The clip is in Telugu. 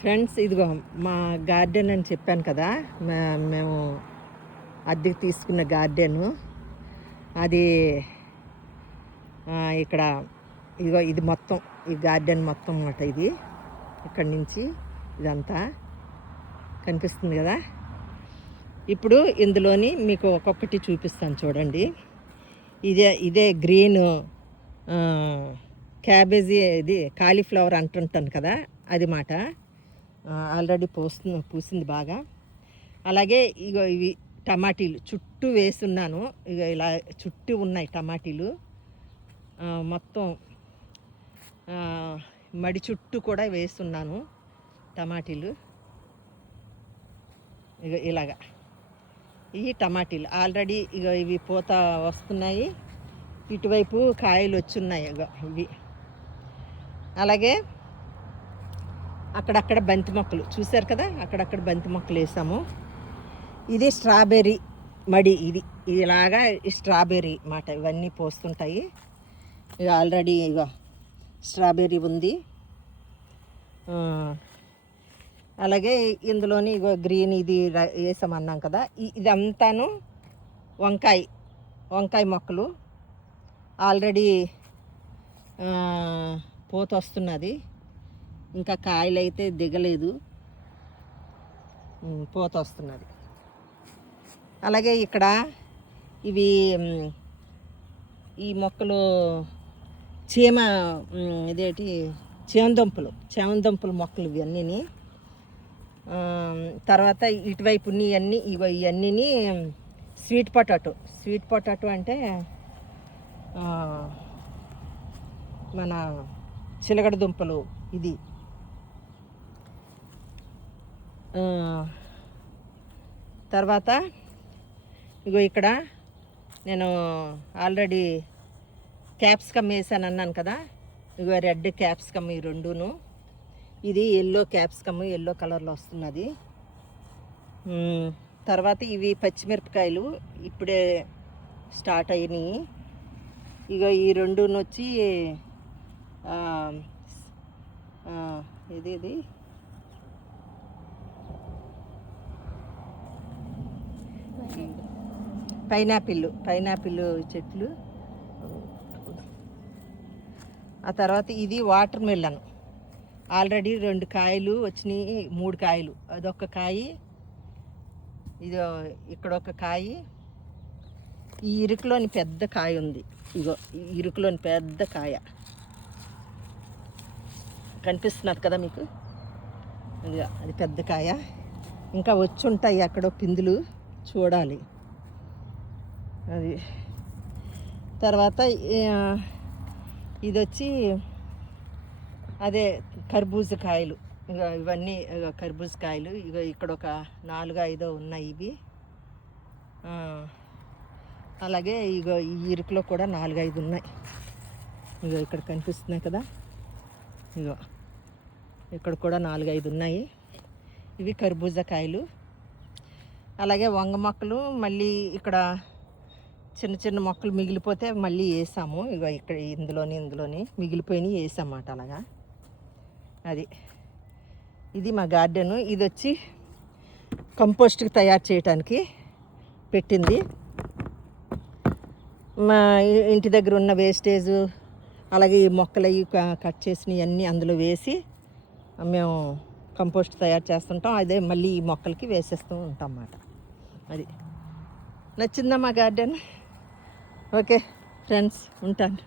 ఫ్రెండ్స్, ఇదిగో మా గార్డెన్ అని చెప్పాను కదా. మేము అద్దెకి తీసుకున్న గార్డెను అది. ఇక్కడ ఇదిగో ఇది మొత్తం, ఈ గార్డెన్ మొత్తం అన్నమాట. ఇది ఇక్కడి నుంచి ఇదంతా కనిపిస్తుంది కదా. ఇప్పుడు ఇందులోని మీకు ఒక్కొక్కటి చూపిస్తాను చూడండి. ఇదే గ్రీన్ క్యాబేజీ, ఇది కాలీఫ్లవర్ అంటుంటాను కదా, అది మాట. ఆల్రెడీ పూసింది బాగా. అలాగే ఇగో ఇవి టమాటీలు చుట్టూ వేస్తున్నాను. ఇక ఇలా చుట్టూ ఉన్నాయి టమాటీలు మొత్తం. మడి చుట్టూ కూడా వేస్తున్నాను టమాటీలు. ఇక ఇలాగా ఇవి టమాటీలు ఆల్రెడీ ఇక ఇవి పూత వస్తున్నాయి. ఇటువైపు కాయలు వచ్చున్నాయి ఇక ఇవి. అలాగే అక్కడక్కడ బంతి మొక్కలు చూశారు కదా, అక్కడక్కడ బంతి మొక్కలు వేసాము. ఇది స్ట్రాబెర్రీ మడి. ఇలాగా స్ట్రాబెర్రీ మాట. ఇవన్నీ పోస్తుంటాయి. ఇక ఆల్రెడీ ఇక స్ట్రాబెర్రీ ఉంది. అలాగే ఇందులోని ఇగో గ్రీన్ ఇది వేసామన్నాం కదా. ఇదంతాను వంకాయ మొక్కలు. ఆల్రెడీ పూత వస్తున్నది, ఇంకా కాయలు అయితే దిగలేదు, పూత వస్తున్నది. అలాగే ఇక్కడ ఇవి ఈ మొక్కలు ఇదేంటి చేమందుంపలు మొక్కలు ఇవన్నీ. తర్వాత ఇటువైపు ఇవన్నీ ఇవన్నీ స్వీట్ పొటాటో అంటే మన చిలగడ దుంపలు. ఇది తర్వాత ఇగో ఇక్కడ నేను ఆల్రెడీ క్యాప్సికమ్ వేసాను అన్నాను కదా. ఇగో రెడ్ క్యాప్సికమ్ ఈ రెండును. ఇది ఎల్లో క్యాప్సికమ్, ఎల్లో కలర్లో వస్తున్నది. తర్వాత ఇవి పచ్చిమిరపకాయలు ఇప్పుడే స్టార్ట్ అయినాయి. ఇక ఈ రెండును వచ్చి ఇది పైనాపిల్ చెట్లు. ఆ తర్వాత ఇది వాటర్ మెలన్. ఆల్రెడీ 2 కాయలు వచ్చినాయి, 3 కాయలు. అదొక కాయ, ఇది ఇక్కడ ఒక కాయ. ఈ ఇరుకులోని పెద్ద కాయ ఉంది. ఇగో ఈ ఇరుకులోని పెద్ద కాయ కనిపిస్తున్నది కదా మీకు. ఇదిగో అది పెద్ద కాయ. ఇంకా వచ్చి ఉంటాయి అక్కడ పిందులు, చూడాలి అది. తర్వాత ఇది వచ్చి అదే కర్బూజ కాయలు. ఇక ఇవన్నీ కర్బూజ కాయలు. ఇక ఇక్కడ ఒక 4-5 ఉన్నాయి ఇవి. అలాగే ఇగో ఈ ఇరుకులో కూడా 4-5 ఉన్నాయి. ఇగో ఇక్కడ కనిపిస్తున్నాయి కదా, ఇగో ఇక్కడ కూడా 4-5 ఉన్నాయి. ఇవి కర్బూజా కాయలు. అలాగే వంగ మొక్కలు మళ్ళీ ఇక్కడ చిన్న చిన్న మొక్కలు మిగిలిపోతే మళ్ళీ వేసాము. ఇక ఇక్కడ ఇందులోని మిగిలిపోయినాయి వేసామాట. అలాగా అది. ఇది మా గార్డెను. ఇది వచ్చి కంపోస్ట్కి తయారు చేయడానికి పెట్టింది. మా ఇంటి దగ్గర ఉన్న వేస్టేజ్, అలాగే ఈ మొక్కలు అవి కట్ చేసినవి అన్నీ అందులో వేసి మేము కంపోస్ట్ తయారు చేస్తుంటాం. అదే మళ్ళీ ఈ మొక్కలకి వేసేస్తూ ఉంటాం అన్నమాట. అది నచ్చిందా మా గార్డెన్? ఓకే ఫ్రెండ్స్, ఉంటాను.